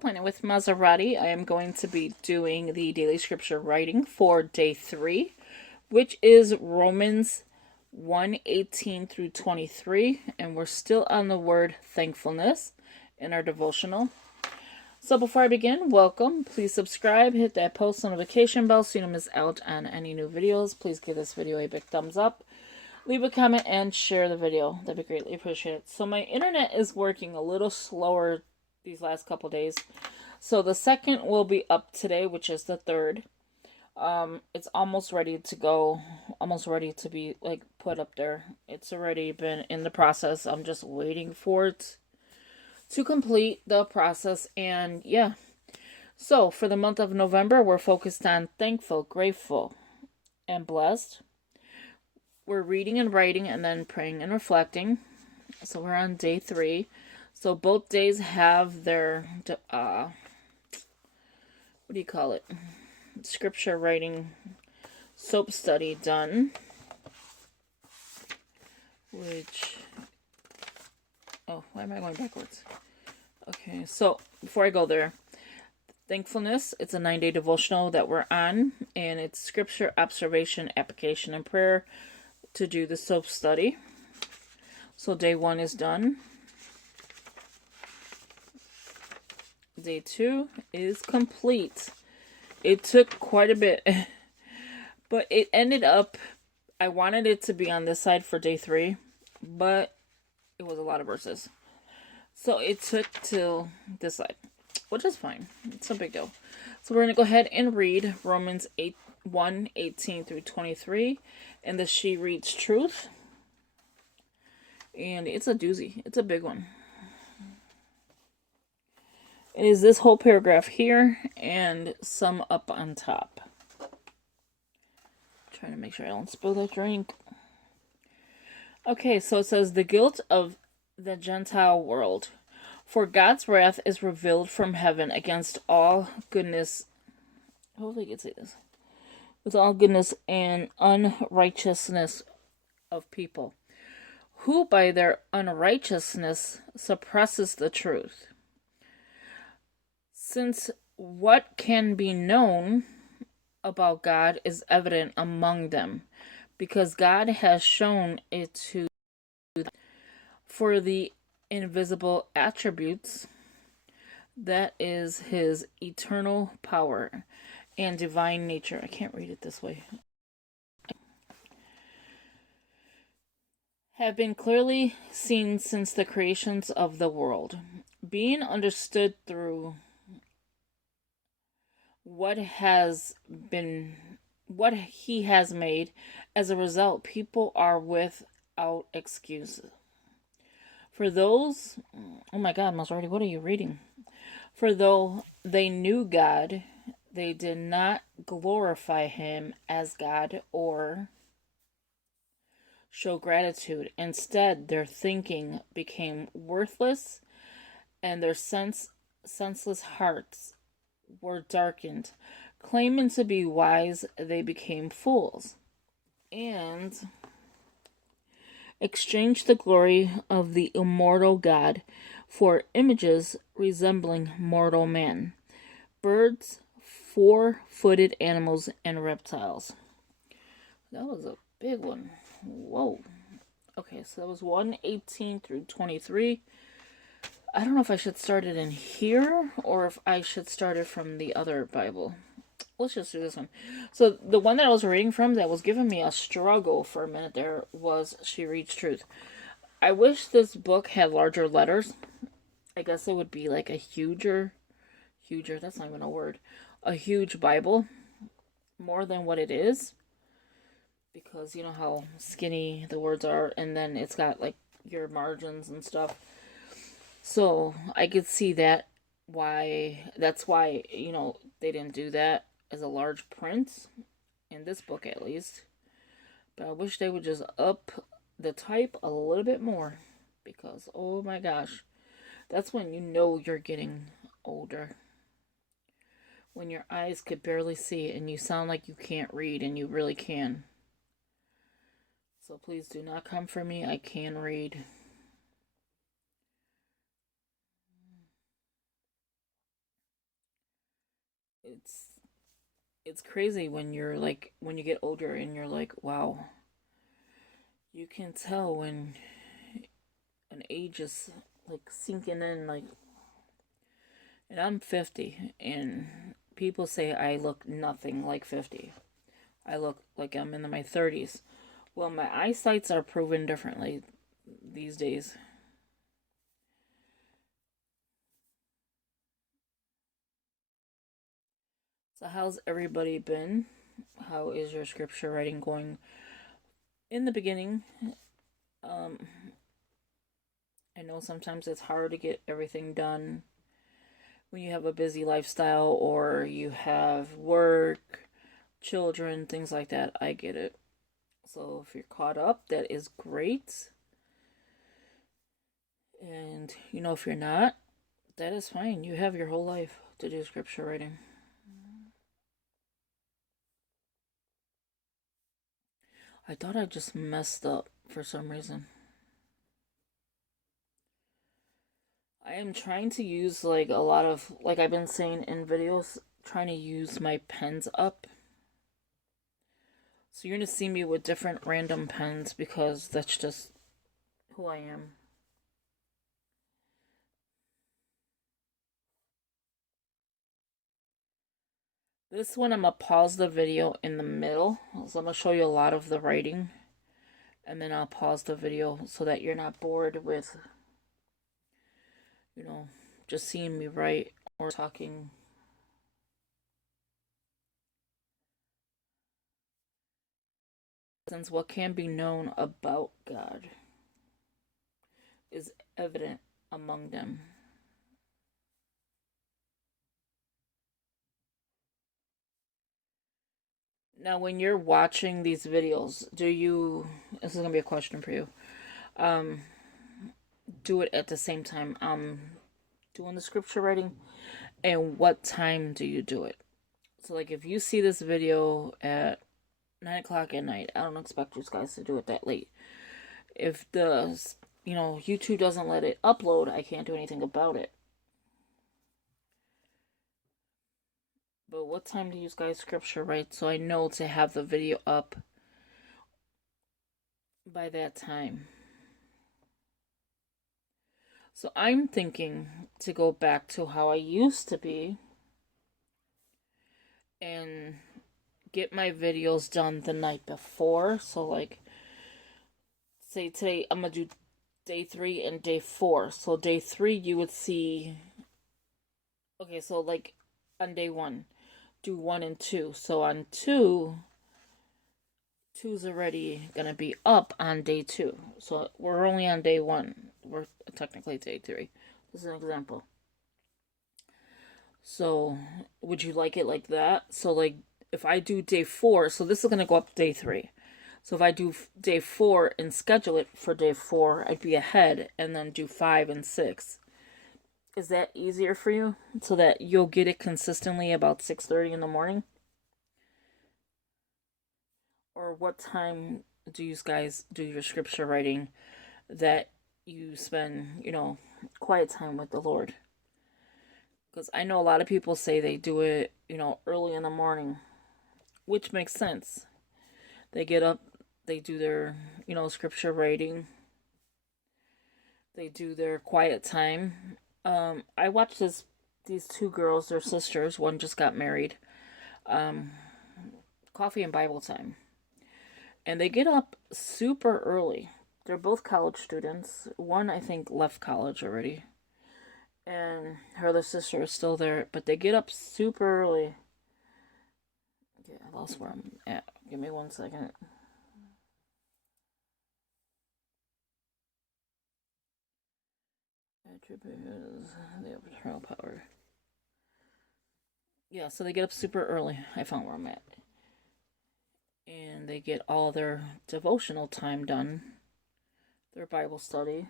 Planet with Maserati. I am going to be doing the daily scripture writing for day 3, which is Romans 1:18 through 23, and we're still on the word thankfulness in our devotional. So before I begin, welcome. Please subscribe, hit that post notification bell so you don't miss out on any new videos. Please give this video a big thumbs up. Leave a comment and share the video. That'd be greatly appreciated. So my internet is working a little slower these last couple days. So the second will be up today, which is the 3rd. It's almost ready to go. Almost ready to be put up there. It's already been in the process. I'm just waiting for it to complete the process. And yeah. So for the month of November, we're focused on thankful, grateful, and blessed. We're reading and writing and then praying and reflecting. So we're on day 3. So both days have their, what do you call it? Scripture writing S.o.a.p Study done. Which, why am I going backwards? Okay, so before I go there, Thankfulness, it's a 9-day devotional that we're on. And it's scripture, observation, application, and prayer to do the S.o.a.p Study. So day 1 is done. Day 2 is complete. It took quite a bit, but it ended up, I wanted it to be on this side for day 3, but it was a lot of verses. So it took till this side, which is fine. It's no big deal. So we're going to go ahead and read Romans 1:18 through 23, and the She Reads Truth. And it's a doozy. It's a big one. It is this whole paragraph here and some up on top. Trying to make sure I don't spill that drink. Okay, so it says, the guilt of the Gentile world. For God's wrath is revealed from heaven against all goodness. Hopefully I can say this. With all goodness and unrighteousness of people, who by their unrighteousness suppresses the truth. Since what can be known about God is evident among them, because God has shown it to them. For the invisible attributes, that is his eternal power and divine nature. I can't read it this way. Have been clearly seen since the creations of the world, being understood through what he has made. As a result, people are without excuse. For those, oh my God, Maserati, what are you reading? For though they knew God, they did not glorify him as God or show gratitude. Instead, their thinking became worthless, and their senseless hearts were darkened. Claiming to be wise, they became fools, and exchanged the glory of the immortal God for images resembling mortal man, birds, 4-footed animals, and reptiles. That was a big one. Whoa. Okay, so that was 1:18 through 23. I don't know if I should start it in here or if I should start it from the other Bible. Let's just do this one. So the one that I was reading from that was giving me a struggle for a minute there was She Reads Truth. I wish this book had larger letters. I guess it would be like a huger, that's not even a word, a huge Bible, more than what it is. Because you know how skinny the words are, and then it's got like your margins and stuff. So I could see that's why, they didn't do that as a large print in this book at least. But I wish they would just up the type a little bit more, because oh my gosh, that's when you know you're getting older. When your eyes could barely see and you sound like you can't read, and you really can. So please do not come for me. I can read. it's it's crazy when you're like when you get older and you're like, wow, you can tell when an age is like sinking in, like, and I'm 50 and people say I look nothing like 50. I look like I'm in my 30s. Well, my eyesights are proven differently these days. So how's everybody been? How is your scripture writing going? In the beginning, um, I know sometimes it's hard to get everything done when you have a busy lifestyle or you have work, children, things like that. I get it. So if you're caught up, that is great. And if you're not, that is fine. You have your whole life to do scripture writing. I thought I just messed up for some reason. I am trying to use like a lot of, like I've been saying in videos, trying to use my pens up. So you're going to see me with different random pens because that's just who I am. This one I'm going to pause the video in the middle. So I'm going to show you a lot of the writing. And then I'll pause the video so that you're not bored with, just seeing me write or talking. Since what can be known about God is evident among them. Now, when you're watching these videos, this is going to be a question for you, do it at the same time doing the scripture writing, and what time do you do it? So, like, if you see this video at 9 o'clock at night, I don't expect you guys to do it that late. If YouTube doesn't let it upload, I can't do anything about it. But what time do you guys scripture write so I know to have the video up by that time? So I'm thinking to go back to how I used to be and get my videos done the night before. So, like, say today I'm going to do day 3 and day 4. So day 3 you would see, okay, so like on day 1, do 1 and 2. So on 2's already going to be up on day 2. So we're only on day 1. We're technically day 3. This is an example. So, would you like it like that? So, like, if I do day 4, so this is going to go up day 3. So, if I do day 4 and schedule it for day 4, I'd be ahead and then do 5 and 6. Is that easier for you? So that you'll get it consistently about 6:30 in the morning? Or what time do you guys do your scripture writing that you spend, quiet time with the Lord? Because I know a lot of people say they do it, early in the morning, which makes sense. They get up, they do their, scripture writing, they do their quiet time. I watched these two girls, they're sisters, one just got married, coffee and Bible time. And they get up super early. They're both college students. One, I think, left college already. And her other sister is still there, but they get up super early. Okay, I lost where I'm at. Give me 1 second. Attributes, they have eternal power. Yeah, so they get up super early. I found where I'm at. And they get all their devotional time done, their Bible study.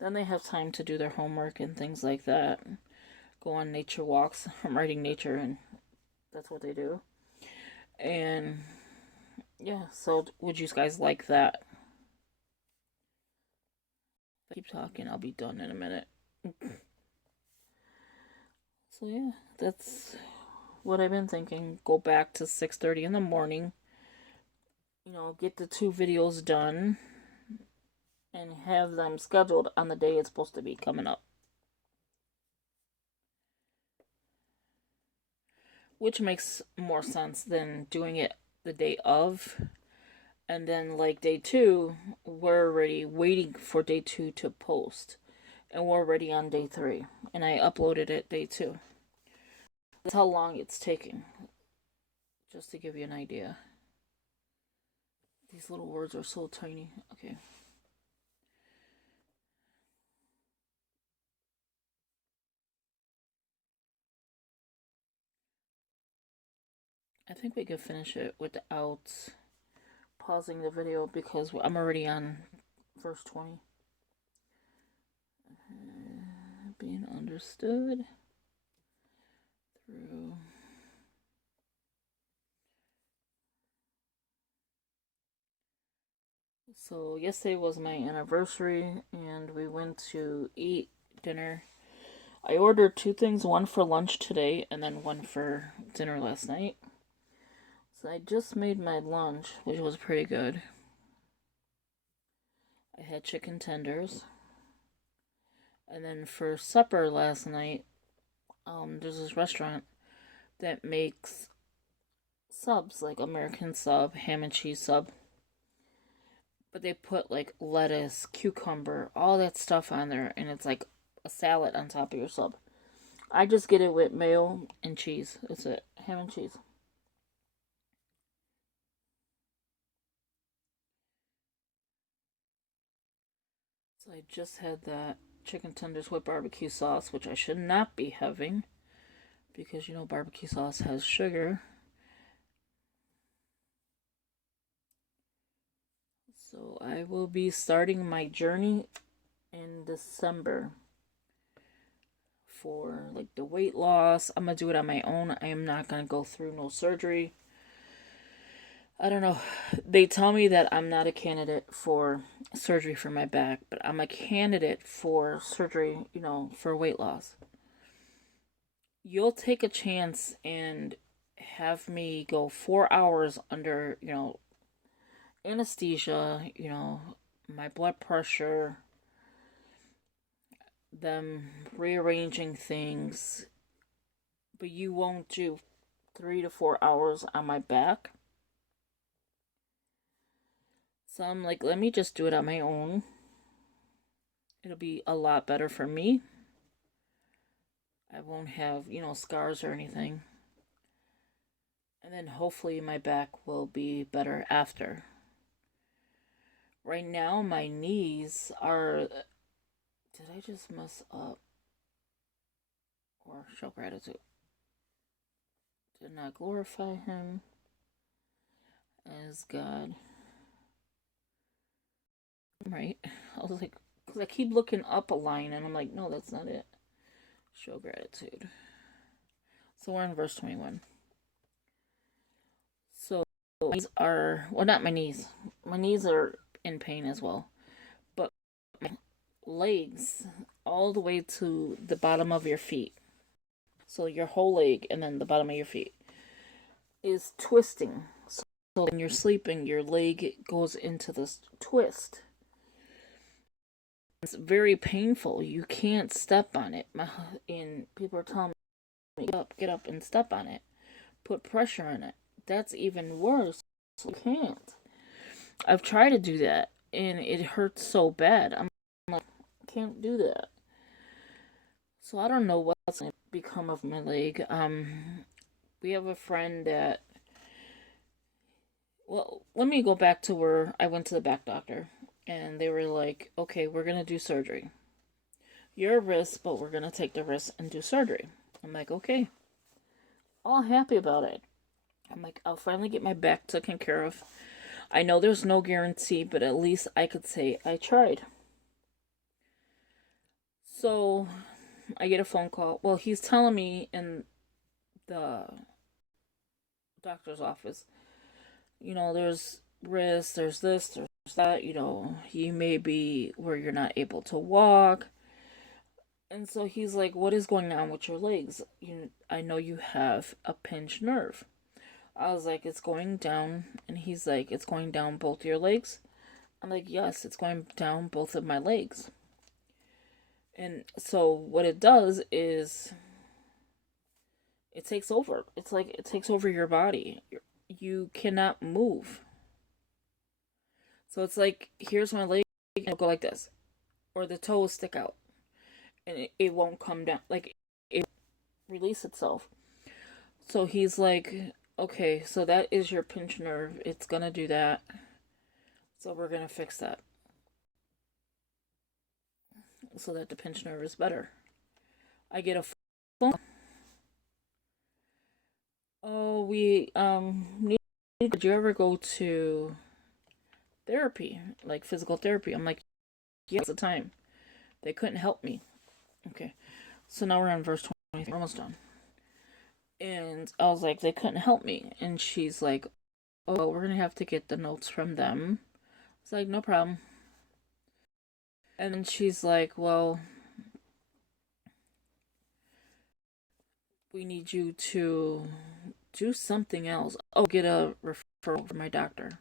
Then they have time to do their homework and things like that. Go on nature walks. I'm writing nature, and that's what they do. And yeah, so would you guys like that? If I keep talking, I'll be done in a minute. So yeah, that's what I've been thinking. Go back to 6:30 in the morning. Get the 2 videos done and have them scheduled on the day it's supposed to be coming up. Which makes more sense than doing it the day of. And then, like, day 2, we're already waiting for day 2 to post. And we're already on day 3. And I uploaded it day 2. That's how long it's taking. Just to give you an idea. These little words are so tiny. Okay. I think we could finish it without pausing the video because I'm already on verse 20. Being understood through So yesterday was my anniversary and we went to eat dinner. I ordered 2 things, one for lunch today and then one for dinner last night. So I just made my lunch, which was pretty good. I had chicken tenders. And then for supper last night, there's this restaurant that makes subs, like American sub, ham and cheese sub. But they put like lettuce, cucumber, all that stuff on there, and it's like a salad on top of your sub. I just get it with mayo and cheese. That's it. Ham and cheese. So I just had that chicken tenders with barbecue sauce, which I should not be having because barbecue sauce has sugar. So I will be starting my journey in December for like the weight loss. I'm gonna do it on my own. I am not gonna go through no surgery. I don't know. They tell me that I'm not a candidate for surgery for my back, but I'm a candidate for surgery, for weight loss. You'll take a chance and have me go 4 hours under, anesthesia, my blood pressure, them rearranging things, but you won't do 3 to 4 hours on my back. So I'm like, let me just do it on my own. It'll be a lot better for me. I won't have, scars or anything. And then hopefully my back will be better after. Right now, my knees are... Did I just mess up? Or show gratitude? Did not glorify him as God. Right? I was like, because I keep looking up a line and I'm like, no, that's not it. Show gratitude. So we're in verse 21. So these are, well, not my knees. My knees are in pain as well. But my legs, all the way to the bottom of your feet. So your whole leg and then the bottom of your feet is twisting. So when you're sleeping, your leg goes into this twist. It's very painful. You can't step on it. And people are telling me, get up and step on it. Put pressure on it. That's even worse. You can't. I've tried to do that, and it hurts so bad. I'm like, I can't do that. So I don't know what's going to become of my leg. We have a friend that... Well, let me go back to where I went to the back doctor. And they were like, okay, we're going to do surgery. You're a risk, but we're going to take the risk and do surgery. I'm like, okay. All happy about it. I'm like, I'll finally get my back taken care of. I know there's no guarantee, but at least I could say I tried. So I get a phone call. Well, he's telling me in the doctor's office, there's risk, there's this, there's that, you may be where you're not able to walk. And so he's like, what is going on with your legs? I know you have a pinched nerve. I was like, it's going down. And he's like, it's going down both your legs? I'm like, yes, it's going down both of my legs. And so what it does is it takes over. It's like it takes over your body. You cannot move. So it's like, here's my leg, and it'll go like this. Or the toes stick out. And it won't come down. Like, it release itself. So he's like, okay, so that is your pinched nerve. It's gonna do that. So we're gonna fix that. So that the pinched nerve is better. I get a phone. Oh, did you ever go to therapy? Like physical therapy? I'm like, yeah, at the time. They couldn't help me. Okay. So now we're on verse 23. We're almost done. And I was like, they couldn't help me. And she's like, oh, well, we're going to have to get the notes from them. It's like, no problem. And then she's like, well, we need you to do something else. Oh, get a referral from my doctor.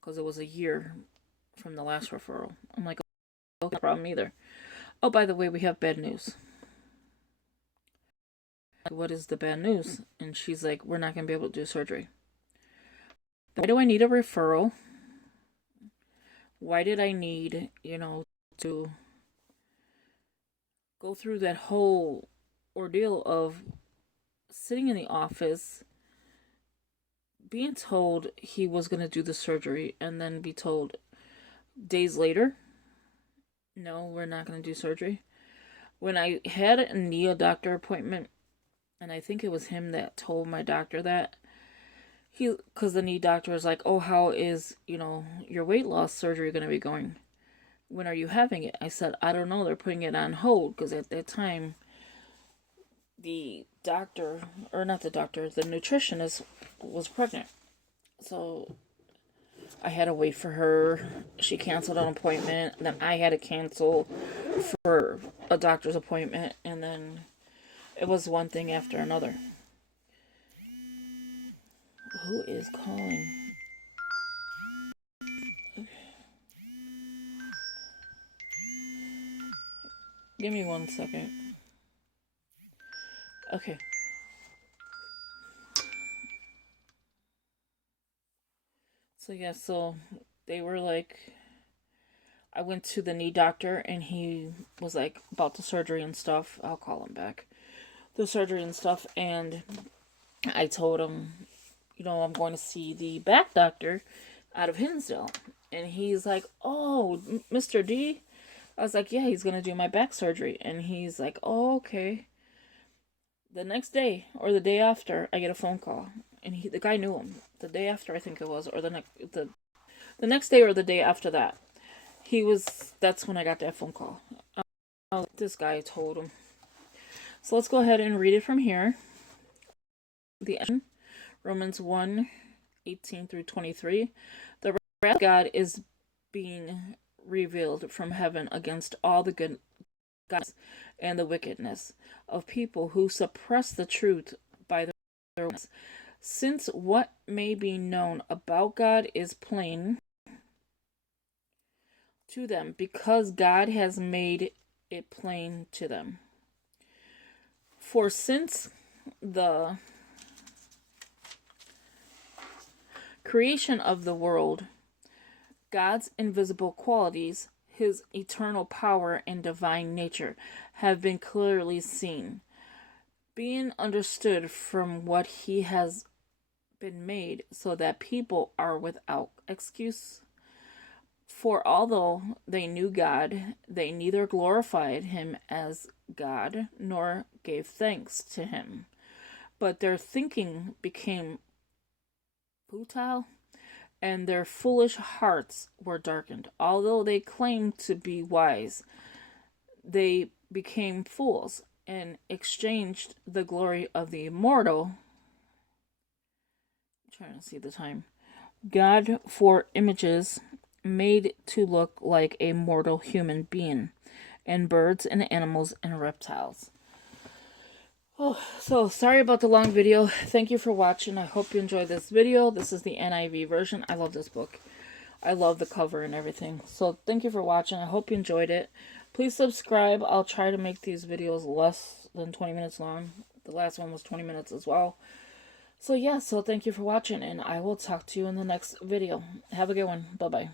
Because it was a year from the last referral. I'm like, oh, no problem either. Oh, by the way, we have bad news. What is the bad news? And she's like, we're not going to be able to do surgery. Why do I need a referral? Why did I need, to go through that whole ordeal of sitting in the office, being told he was going to do the surgery, and then be told days later, no, we're not going to do surgery. When I had a knee doctor appointment, and I think it was him that told my doctor that, because the knee doctor was like, oh, how is, your weight loss surgery going to be going? When are you having it? I said, I don't know. They're putting it on hold because at that time, the doctor, or not the doctor, the nutritionist was pregnant. So I had to wait for her. She canceled an appointment. Then I had to cancel for a doctor's appointment. And then it was one thing after another. Who is calling? Give me 1 second. Okay. So they were like, I went to the knee doctor and he was like about the surgery and stuff. I'll call him back. The surgery and stuff. And I told him, I'm going to see the back doctor out of Hinsdale. And he's like, oh, Mr. D? I was like, yeah, he's going to do my back surgery. And he's like, oh, okay. The next day or the day after, I get a phone call. And the guy knew him. The day after, I think it was, or the next day or the day after that. That's when I got that phone call. This guy told him. So let's go ahead and read it from here. Romans 1:18-23. The wrath of God is being revealed from heaven against all the good gods and the wickedness of people who suppress the truth by their words. Since what may be known about God is plain to them, because God has made it plain to them. For since the creation of the world, God's invisible qualities, his eternal power and divine nature, have been clearly seen, being understood from what he has been made, so that people are without excuse. For although they knew God, they neither glorified him as God nor gave thanks to him, but their thinking became futile, and their foolish hearts were darkened. Although they claimed to be wise, they became fools and exchanged the glory of the immortal, I'm trying to see the time, God for images made to look like a mortal human being, and birds and animals and reptiles. Oh, so sorry about the long video. Thank you for watching. I hope you enjoyed this video. This is the NIV version. I love this book. I love the cover and everything. So thank you for watching. I hope you enjoyed it. Please subscribe. I'll try to make these videos less than 20 minutes long. The last one was 20 minutes as well. So yeah, so thank you for watching, and I will talk to you in the next video. Have a good one. Bye-bye.